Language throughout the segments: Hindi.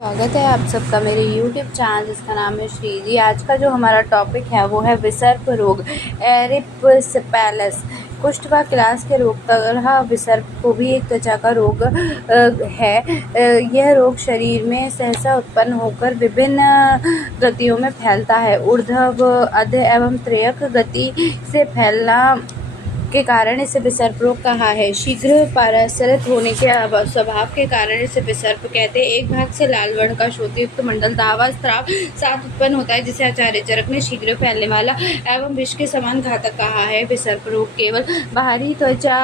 स्वागत है आप सबका मेरे YouTube चैनल जिसका नाम है श्री जी। आज का जो हमारा टॉपिक है वो है विसर्प रोग एरिप्सिपेलस। कुष्ठ व क्लास के रोग तरह विसर्प को भी एक त्वचा का रोग है। यह रोग शरीर में सहसा उत्पन्न होकर विभिन्न गतियों में फैलता है। ऊर्ध्व अध एवं त्र्यक गति से फैलना के कारण इसे विसर्प रोग कहा है। शीघ्र परासरित होने के स्वभाव के कारण इसे विसर्प कहते हैं। एक भाग से लाल वर्ण का शोथयुक्त मंडल दावा स्त्राव साथ उत्पन्न होता है, जिसे आचार्य चरक ने शीघ्र फैलने वाला एवं विष के समान घातक कहा है। विसर्प रोग केवल बाहरी त्वचा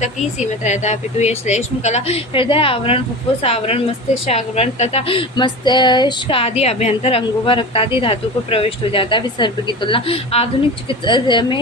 तक ही सीमित रहता है, पितु या श्लेष्म कला, हृदय आवरण, फुफ्फुस आवरण, मस्तिष्क आवरण तथा मस्तिष्क आदि अभ्यंतर अंगों व रक्त आदि धातु को प्रविष्ट हो जाता है। विसर्प की तुलना आधुनिक चिकित्सा में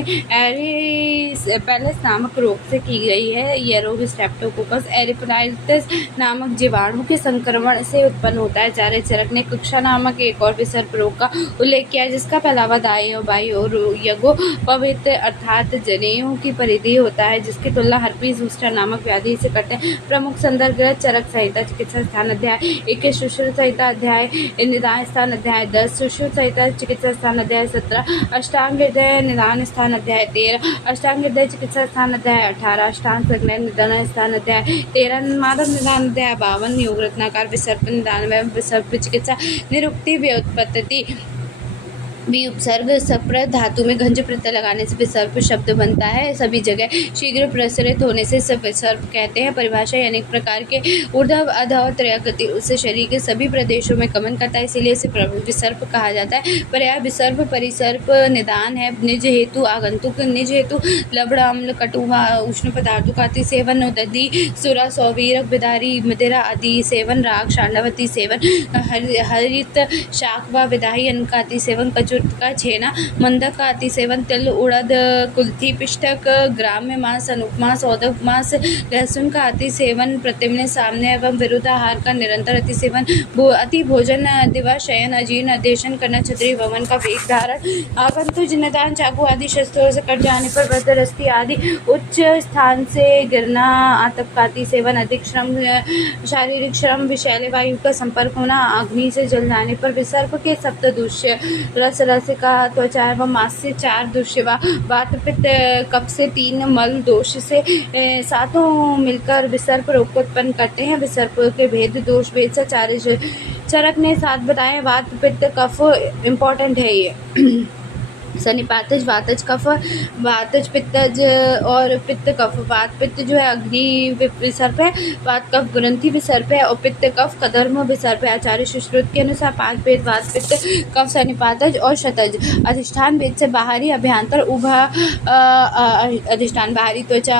एरिप्सिपेलस नामक रोग से की गई है। यह रोग स्ट्रेप्टोकोकस एरिप्सिपेलिस नामक जीवाणु के संक्रमण से उत्पन्न होता है। आचार्य चरक ने कुक्षा नामक एक और विसर्प रोग का उल्लेख किया, जिसका फैलावा दाएं और बाईं ओर यगो पवित्र अर्थात जनेऊ की परिधि होता है, जिसकी तुलना हर्पीस ज़ोस्टर नामक व्याधि से करते हैं। प्रमुख संदर्भ ग्रंथ चरक संहिता चिकित्सा स्थान अध्याय 21, सुश्रुत संहिता अध्याय निदान स्थान अध्याय 10, सुश्रुत संहिता चिकित्सा स्थान अध्याय 17, अष्टांग हृदय निदान स्थान अध्याय 13, अष्टांग हृदय चिकित्सा स्थान अध्याय 18, अष्टांग संज्ञा निदान स्थान अध्याय 13, मानव निदान अध्याय 52, योग रत्नाकर विसर्प निदान एवं विसर्प चिकित्सा निरुक्ति व्युत्पत्ति भी उपसर्ग सप्र धातु में घंज प्रत्यय लगाने से विसर्प शब्द बनता है। सभी जगह शीघ्र प्रसरित होने से सब विसर्प कहते हैं। परिभाषा अनेक प्रकार के ऊर्ध्व अध और त्र्यक गति उससे शरीर के सभी प्रदेशों में गमन करता है, इसीलिए इसे विसर्प कहा जाता है। पर्याय विसर्प परिसर्प निदान है। निज हेतु आगंतुक, निज हेतु लवण अम्ल कटु व उष्ण पदार्थों का अति सेवन, दधि सुरा सौवीरक बिदारी मदिरा आदि सेवन, राग शांडवती सेवन, हरित शाक व विदाही अन्न का अति सेवन, कचूर का छेना, मंदक का अति सेवन, तिल उड़द कुल्थी पिष्टक, ग्राम्य मांस, अनुपमास, औदक मांस, लहसुन का अति सेवन, प्रतिम्न सामने एवं विरुद्ध आहार का निरंतर अति सेवन, अति भोजन, दिवा शयन, अजीर्ण, अध्यशन करना, क्षत्रिय भवन का वेग धारण, आगंतुक निदान, चाकू आदि शस्त्रों से कट जाने पर बदरस्ती आदि, उच्च स्थान से गिरना, आतप का अति सेवन, अधिक श्रम, शारीरिक श्रम, विषैले वायु का संपर्क होना, अग्नि से जल जाने पर विसर्प के सप्तदुष्य, रस रसिका त्वचा एवं मांस से 4 दुष्यवा, वात पित्त कफ से 3, मल दोष से 7 मिलकर विसर्प रोग को उत्पन्न करते हैं। विसर्प के भेद दोष भेद से आचार्य चरक ने 7 बताए। वात पित्त कफ इम्पोर्टेंट है ये। सनिपातज वातज कफ, वातज पित्तज और पित्त कफ। वात पित्त जो है अग्नि विसर्प है, वात कफ ग्रंथि विसर्प है और पित्त कफ कदर्म विसर्प है। आचार्य सुश्रुत के अनुसार 5 भेद वात पित्त कफ सनिपातज और शतज। अधिष्ठान भेद से बाहरी अभ्यंतर उभा अधिष्ठान बाहरी त्वचा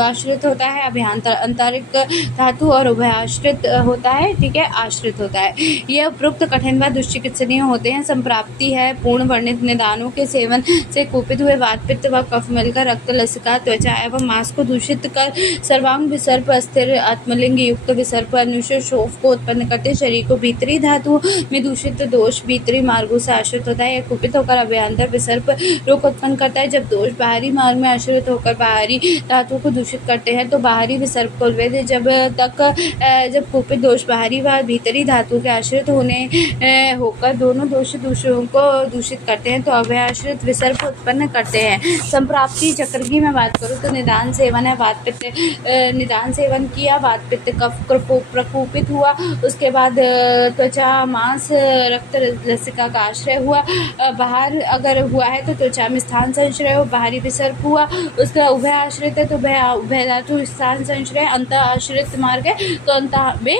आश्रित होता है, अभ्यंतर आंतरिक धातु और उभय आश्रित होता है, ठीक है, आश्रित होता है। यह उपरोक्त कठिन व दुष्चिकित्सनीय होते हैं। संप्राप्ति है पूर्ण वर्णित निदानों के सेवन से कुपित हुए वात पित्त व कफ मिलकर रक्त लसिका त्वचा एवं मांस को दूषित कर सर्वांग विसर्प, अस्थिर आत्मलिंग युक्त विसर्प अनुशय शोफ को उत्पन्न करते। शरीर को भीतरी धातु में दूषित दोष भीतरी मार्गों से आश्रित होता है। यह कुपित होकर अभ्यंतर विसर्प रोग उत्पन्न करता है। जब दोष बाहरी मार्ग में आश्रित होकर बाहरी धातुओं को दूषित करते हैं तो बाहरी विसर्प को उल्लेख जब कुपित दोष बाहरी व भीतरी धातु के आश्रित होने होकर दोनों दोष दूसरों को दूषित करते हैं तो अभ्यास विसर्प उत्पन्न करते हैं। संप्राप्ति चक्र की मैं बात करूँ तो निदान सेवन है। वात पित्त निदान सेवन किया, वात पित्त कफ प्रकोपित हुआ, उसके बाद त्वचा मांस रक्त लसिका का आश्रय हुआ, बाहर अगर हुआ है तो त्वचा में स्थान संश्रय हो, बाहरी विसर्प हुआ, उसका उभय आश्रित है तो उभय धातु स्थान संश्रय, अंत आश्रित मार्ग है तो अंत में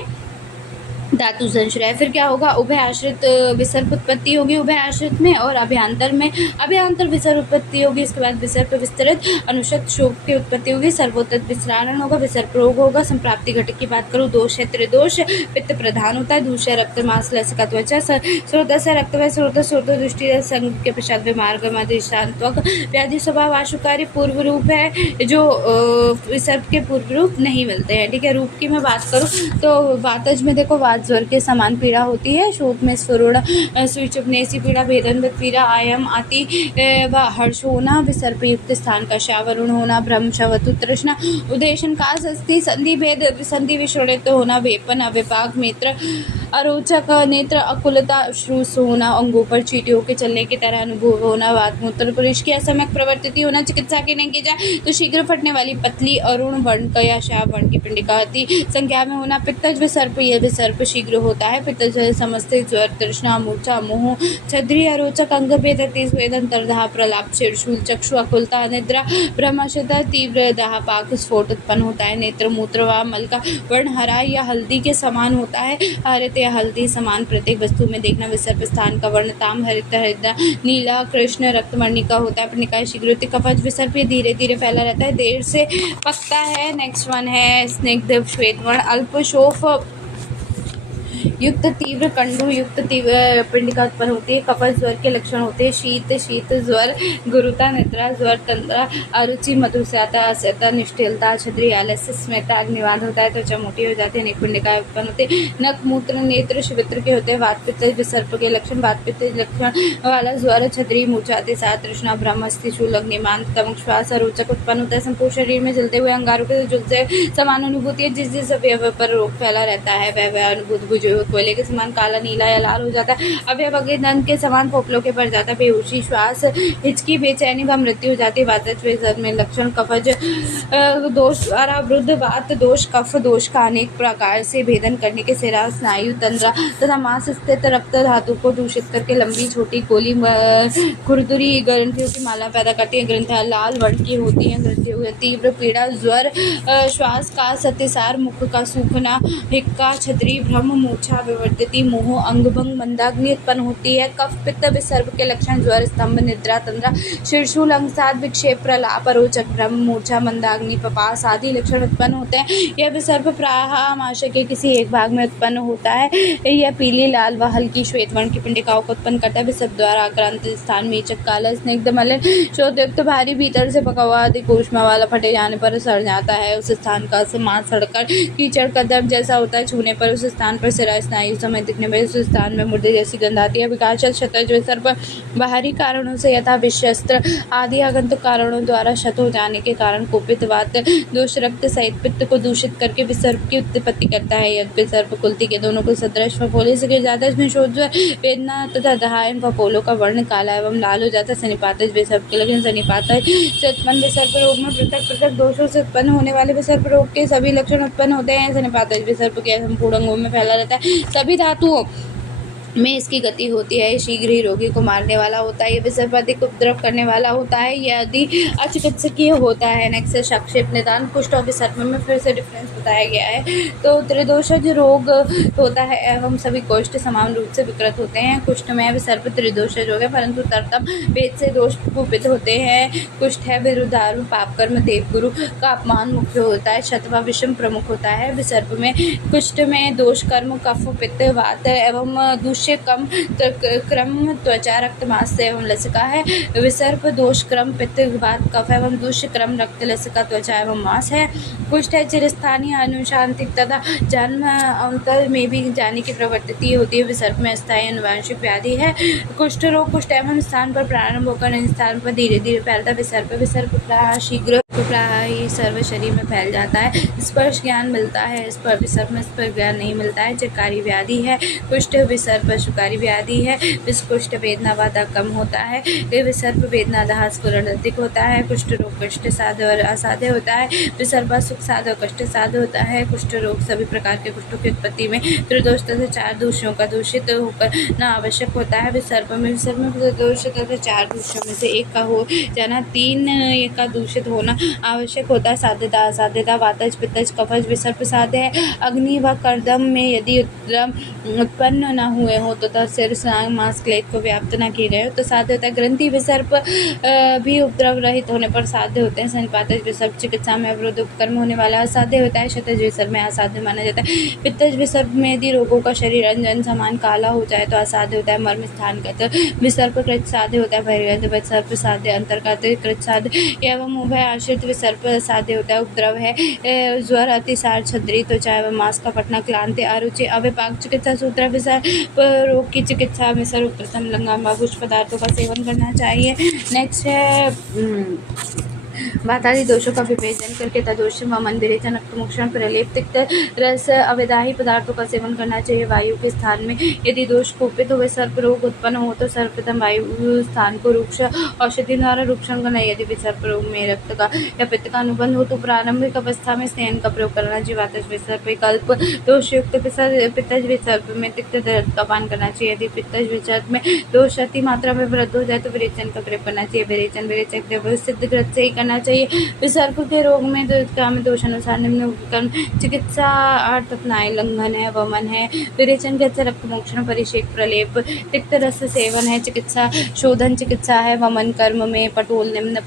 धातु संश्रय। फिर क्या होगा, उभय आश्रित विसर्प उत्पत्ति होगी उभय आश्रित में, और अभ्यंतर में अभ्यंतर विसर्प उत्पत्ति होगी। इसके बाद विसर्प विस्तृत अनुशत शोक की उत्पत्ति होगी, सर्वोत्तम विसरण होगा, विसर्प रोग होगा। संप्राप्ति घटक की बात करूँ, दोष है त्रिदोष, पित्त प्रधान होता है, दूसरा रक्त मांस लसिका त्वचा, स्रोत से रक्त व स्रोत दृष्टि संघ के पश्चात मार्ग मधिष्ठान व्याधि स्वभाव आशुकारी पूर्व रूप है, जो विसर्प के पूर्व रूप नहीं मिलते हैं, ठीक है। रूप की मैं बात करूँ तो वातज में देखो ज्वर के समान पीड़ा होती है, शोक में स्फुरण स्विचुपनेसी पीड़ा, भेदनवत पीड़ा, आयम आति व हर्ष होना, विसर्प युक्त स्थान का शावरुण होना, भ्रम शवतु तृष्णा, उदेशन कास अस्थि, संधि भेद संधि विषोड़ित होना, वेपन अविपाक नेत्र अरोचक नेत्र, अकुलता, अश्रु होना, अंगों पर चींटियों के चलने की तरह अनुभव होना, वात मूत्र पुरुष की असमयक प्रवर्तित होना, चिकित्सा की नहीं की जाए तो शीघ्र फटने वाली पतली अरुण वर्ण या श्याम वर्ण की पिंडिका अति संख्या में होना, पित्तज विसर्प, यह विसर्प शीघ्र होता है, पित्तज समस्त ज्वर, तृष्णा, मूर्छा, मोह, छद्री, अरोचक, अंग भेद, तेज वेद, अंतर्दाह, प्रलाप, शिरशूल, चक्षु, अकुलता, निद्रा, भ्रमाशयता, तीव्र दाहपाक, स्फोट उत्पन्न होता है, नेत्र, मूत्र व मल का वर्ण हरा या हल्दी के समान होता है, हरित या हल्दी समान प्रत्येक वस्तु में देखना, विसर्प स्थान का वर्ण ताम, हरित, हरिद्रा, नीला, कृष्ण, रक्तमणिका होता है, पिंडिका शीघ्र होती, कफज विसर्प धीरे धीरे फैला रहता है, देर से पकता है। नेक्स्ट वन है स्निग्ध श्वेत वर्ण, अल्प शोफ युक्त, तीव्र कंडू युक्त, तीव्र पिंडिका उत्पन्न होती है, कफज ज्वर के लक्षण होते हैं, शीत ज्वर, गुरुता, निद्रा ज्वर, तंद्रा, अरुचि, मधुस्याता, अस्यता, निष्ठिलता, छद्री, आलस्य, स्मृता, अग्निवाद होता है, त्वचा मोटी हो जाती है, अनेक पिंडिका उत्पन्न होते हैं, नख, मूत्र, नेत्र शिवित्र के होते हैं, वात पित्त विसर्प के लक्षण, वात पित्त लक्षण वाला ज्वर, छद्री, मूर्छा, सात, तृष्णा, भ्रम, स्थिशूल, अग्निमान, तमक, श्वास, अरोचक उत्पन्न होता है, संपूर्ण शरीर में जलते हुए अंगारों के जुलसे समान अनुभूति है, जिस जिस अवयव पर रोग फैला रहता है वह अनुभूत कोयले के समान काला, नीला या लाल हो जाता है, अवयव दंत के समान फोपलों के पड़ जाता है, बेहोशी, श्वास, हिचकी, बेचैनी व मृत्यु हो जाती है, वातज में लक्षण, कफज दोष द्वारा वृद्ध, वात दोष, कफ दोष का अनेक प्रकार से भेदन करने के सिरा, स्नायु, तंद्रा तथा मांस स्थित रक्त धातु को दूषित करके लंबी छोटी गोली खुरदुरी ग्रंथियों की माला पैदा करती है, ग्रंथियां लाल वर्ण की होती हैं, ग्रंथियों तीव्र पीड़ा, ज्वर, श्वास का अतिसार, मुख का सूखना, हिक्का, छद्री, भ्रम, मूर्छा, विवर्तिति, मोह, अंगभंग, मंदाग्नि उत्पन्न होती है, कफ, पित्त विसर्प के लक्षण, ज्वर, स्तंभ, निद्रा, तंद्रा, शिरशूल, अंगसाद, विक्षेप, प्रलाप, अरोचक, भ्रम, मूर्छा, मंदाग्नि, पपास आदि लक्षण उत्पन्न होते हैं। यह विसर्प प्रायः आमाशय के किसी एक भाग में उत्पन्न होता है। यह पीली, लाल व हल्की श्वेत वर्ण की पिंडिकाओं को उत्पन्न करता है। विसर्प द्वारा आक्रांत स्थान मीचक, काला, स्निग्ध, मलिन, शोधयुक्त, भारी, भीतर से पका हुआ अधिक ऊष्मा वाला, फटे जाने पर सड़ जाता है। उस स्थान का मांस सड़कर कीचड़ का दर्द जैसा होता है। छूने पर उस स्थान पर सिरा स्नायु समय दिखने में उस स्थान में मुर्दे जैसी गंध आती है। विकासशत क्षतज विसर्प बाहरी कारणों से यथा विषयस्त्र आदि आगंतुक कारणों द्वारा क्षत हो जाने के कारण कुपित, वात दोष, रक्त सहित पित्त को दूषित करके विसर्प की उत्पत्ति करता है। यह विसर्प कुल्ती के दोनों को सदृश फफोले से गिर जाता है। इसमें शोध, वेदना तथा दहायन फफोलों का वर्ण काला एवं लाल हो जाता है। सन्निपातज विसर्प के लक्षण, सन्निपातज से उत्पन्न विसर्प रोग में पृथक पृथक दोषों से उत्पन्न होने वाले विसर्प रोग के सभी लक्षण उत्पन्न होते हैं। सन्निपातज विसर्प के संपूर्ण अंगों में फैला रहता है। सभी धातुओं में इसकी गति होती है। शीघ्र ही रोगी को मारने वाला होता है। यह विसर्प अधिक उपद्रव करने वाला होता है। यह यदि अचिकित्सकीय होता है। नेक्स्ट संक्षेप निदान। कुष्ठ और विसर्प में फिर से डिफरेंस बताया गया है। तो त्रिदोषज रोग होता है एवं सभी कोष्ठ समान रूप से विकृत होते हैं। कुष्ठ में विसर्प त्रिदोषज हो गए, परंतु तरतम वेद से दोष कुपित होते हैं। कुष्ठ है विरुद्धारु, पापकर्म, देवगुरु का अपमान मुख्य होता है। शत व विषम प्रमुख होता है। विसर्प में कुष्ठ में दोष कर्म, कफ, पित्त, वात एवं कम क्रम त्वचा, रक्त, मांस एवं लसिका है। विसर्प दोष क्रम पित्त, वात, कफ एवं दूष्य क्रम रक्त, लसिका, त्वचा एवं मांस है। कुष्ठ है चिरस्थानीय, अनुशांतिक तथा जन्म अंतर में भी जाने की प्रवृत्ति होती है। विसर्प में स्थायी अनुवांशिक व्याधि है। कुष्ठ रोग कुष्ठ एवं स्थान पर प्रारंभ होकर अन्य स्थान पर धीरे धीरे फैलता है। विसर्प प्रायः शीघ्र ही सर्व शरीर में फैल जाता है। स्पर्श ज्ञान मिलता है, इस पर विसर्प में स्पर्श ज्ञान नहीं मिलता है। चिरकारी व्याधि है। कुष्ठ विसर्प शुकारी व्याधि है। विषकुष्ठ वेदना बाधा कम होता है। विसर्प वेदना दाह स्फुरण अधिक होता है। कुष्ठ रोग कष्ट साध्य और असाध्य होता है। विसर्प सुख साध्य और कष्ट साध्य होता है। कुष्ठ रोग सभी प्रकार के कुष्ठों की उत्पत्ति में त्रिदोष तथा चार दोषों का दूषित होकर न आवश्यक होता है। विसर्प में त्रिदोष तथा चार दोषों में से एक का हो जाना, तीन का दूषित होना आवश्यक होता है। साध्यता असाध्यता, वातज, पित्तज, कफज विसर्प साध्य है। अग्नि व कर्दम में यदि उत्पन्न न हुए हो तो सिर, स्नायु, मांस, क्लेद को व्याप्त न किए गए हो तो साध्य होता है। ग्रंथि विसर्प भी उपद्रव रहित होने पर साध्य होते हैं। सन्निपातज विसर्प चिकित्सा में अवरोध उपकर्म होने वाला असाध्य होता है। शतज विसर्प में असाध्य माना जाता है। पित्तज विसर्प में यदि रोगों का शरीर अंजन समान काला हो जाए तो असाध्य होता है। मर्म स्थानगत विसर्प कृत साध्य होता है। बहिर्गत विसर्प साध्य, अंतर्गत कृत साध्य एवं उभय आश्रित विसर्प साध्य होता है। उपद्रव है ज्वर, अतिसार, छद्री, त्वचा एवं मांस का फटना, क्लांति, अरुचि, अविपाक। चिकित्सा सूत्र विसर्प रोग की चिकित्सा में सर्वप्रथम लंगा व कुछ पदार्थों का सेवन करना चाहिए। नेक्स्ट है वातादि दोषों का विवेचन करके तदोष वमन विरेचन रक्तमोक्षण प्रलेप तिक्त रस अवैधाही पदार्थों का सेवन करना चाहिए। वायु के स्थान में यदि दोष कुपित हुए सर्प रोग उत्पन्न हो तो सर्वप्रथम वायु स्थान को रूक्ष औषधि द्वारा रूक्षण करना। यदि विसर्प रोग में रक्त का या पित्त का अनुबंध हो तो प्रारंभिक अवस्था में स्नेहन का प्रयोग करना चाहिए। वातज विसर्प विकल्प दोष युक्त पित्तज विसर्प में तिक्त दर्द का पान करना चाहिए। यदि पित्तज विसर्प में दोष अति मात्रा में वृद्धि हो जाए तो विरेचन का प्रयोग करना चाहिए। विरेचन विरेचक द्रव्य सिद्ध ग्रंथ से ही करना चाहिए। विसर्प के रोग में काम दोष अनुसार निम्न चिकित्सा अर्थ अपनाए लंघन है, वमन है, विरेचन के रक्त मोक्षण परिषेक प्रलेप, तिक्त रस सेवन है, चिकित्सा शोधन चिकित्सा है, वमन कर्म में पटोल निम्न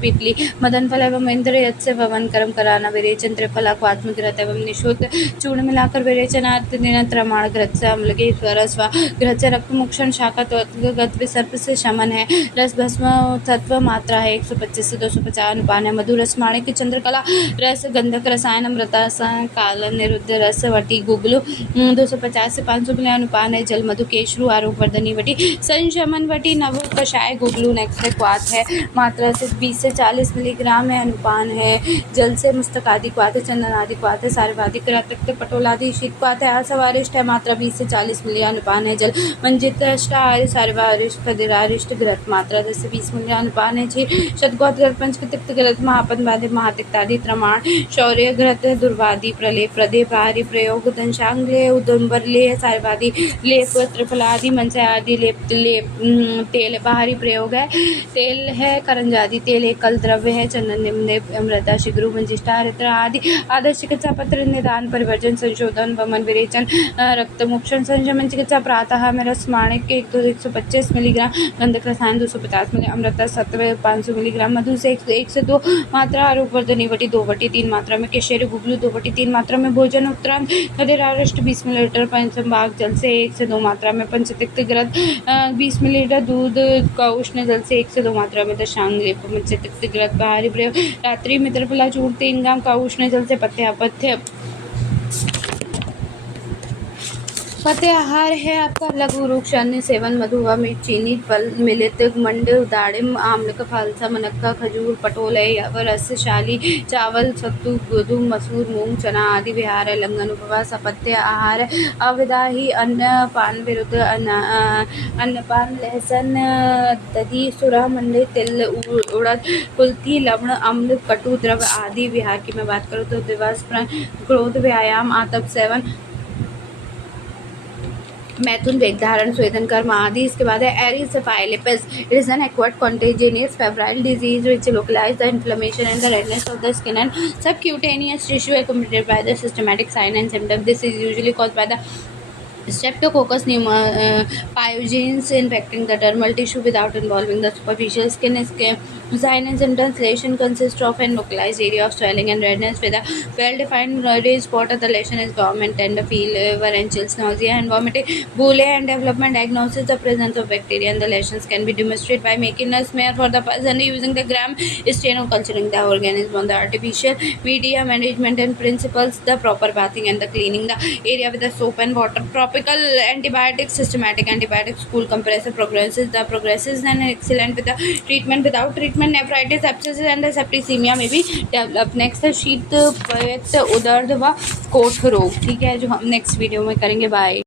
पिपली मदन फल एवं इंद्र से वमन कर्म कराना। विरेचन त्रिफल आत्मग्रत एवं निशुद्ध चूर्ण मिलाकर विरेचन निरंतरमाण ग्रत से अम्ल के स्व ग्रत से रक्त मोक्षण शाखा गत विसर्प से शमन है। रस भस्म तत्व मात्रा है 125 से 250 अनुपान है। मधु रस माणिक चंद्रकला रस गंधक रसायन अमृता काल निरुद्ध रस वटी गुगलू 250 से 500 मिली अनुपान है। जल मधु केशरु आरोप वर्धनी वटी संशमन वटी नव कषाय गुगलू नेक्स्ट क्वाथ है। मात्रा से 20 से 40 मिलीग्राम है। अनुपान है जल से मुस्तक आदि क्वाथ है, चंदन आदि क्वाथ है, सार्वधिक रक्त पटोल आदि शीत क्वाथ है। असवारिष्ट है मात्रा 20 से 40 मिली अनुपान है। जल मंजित सार्वारिष्ट खदिरारिष्ट ग्रत मात्रा 10 से 20 मिली अनुपान है। शतगोत ग्रत पंचतिक्त ग्रत महापन वादि महातिक्तादि त्रमाण शौर्य ग्रत दुर्वादि प्रलेप प्रदे बाहरी प्रयोग दंशांग ले उदम्बर ले सार्वादि लेप त्रिफलादि मनसे आदि लेप तेल बाहरी प्रयोग है। तेल है करंजादि तेल एकल द्रव्य है। चंदन निम्न अमृता शिग्रु मंजिष्ठा हरिद्रा आदि आदर्श चिकित्सा पत्र निदान परिवर्जन संशोधन वमन विरेचन रक्त मोक्षण संशमन चिकित्सा प्रातः में रस माणिक के 125 मिलीग्राम, गंधक रसायन 250 मिली, अमृता सत्व 500 मिलीग्राम, मधु से 1 से 2 मात्रा, आरोप वर्धनी वटी 2/3 मात्रा में, केशरी गुगलू 2/3 मात्रा में, भोजन उपरांत खदिरारिष्ट 20 मिलीलीटर, पंचमभाग जल से 1 से 2 मात्रा में, पंचतिक्त ग्रत 20 मिलीलीटर, दूध का उष्ण जल से 1 से 2 मात्रा में, दशांग लेप पंचतिक्त ग्रत बाहरी प्रयोग रात्रि में त्रिफला चूर्ण 3 ग्राम का उष्ण जल से पत्य आहार है आपका। लघु रूक्ष अन्न सेवन मधु व मिर्च चीनी फल मिलित मंड दाड़िम आम्लक फालसा मनक्का खजूर पटोल रसशाली चावल सत्तू गोधूम मसूर मूंग चना आदि विहार है। लंघन उपवास अपत्य आहार अविदाही अन्न पान विरुद्ध अन्नपान लहसुन दही सुरा मंडे तिल उड़द कुल्थी लवण अम्ल कटु द्रव आदि। विहार की मैं बात करूँ तो दिवस क्रोध व्यायाम आतप सेवन मैथुन वेग धारण स्वेदन कर्म आदि। इसके बाद है erysipelas, it is an acquired contagious febrile disease which localize the inflammation and the redness of the skin and subcutaneous tissue accompanied by the systematic sign and symptom. This is usually caused by the Streptococcus pyogenes infecting the dermal tissue without involving the superficial skin. Sign and symptoms: lesion consists of an localized area of swelling and redness with a well-defined red spot at the lesion is warm and tender fever and chills, nausea and vomiting. Boule and development diagnosis: the presence of bacteria in the lesions can be demonstrated by making a smear for the person using the gram stain or culturing the organism on the artificial media. Management and principles: the proper bathing and the cleaning the area with the soap and water. Topical antibiotics: systematic antibiotics, cool compressive progresses and excellent with the treatment. Without treatment nephritis, abscesses and the septicemia may be developed. Next है शीत पित्त उदर्द व कोठ रोग। ठीक है, जो हम नेक्स्ट वीडियो में करेंगे। बाय।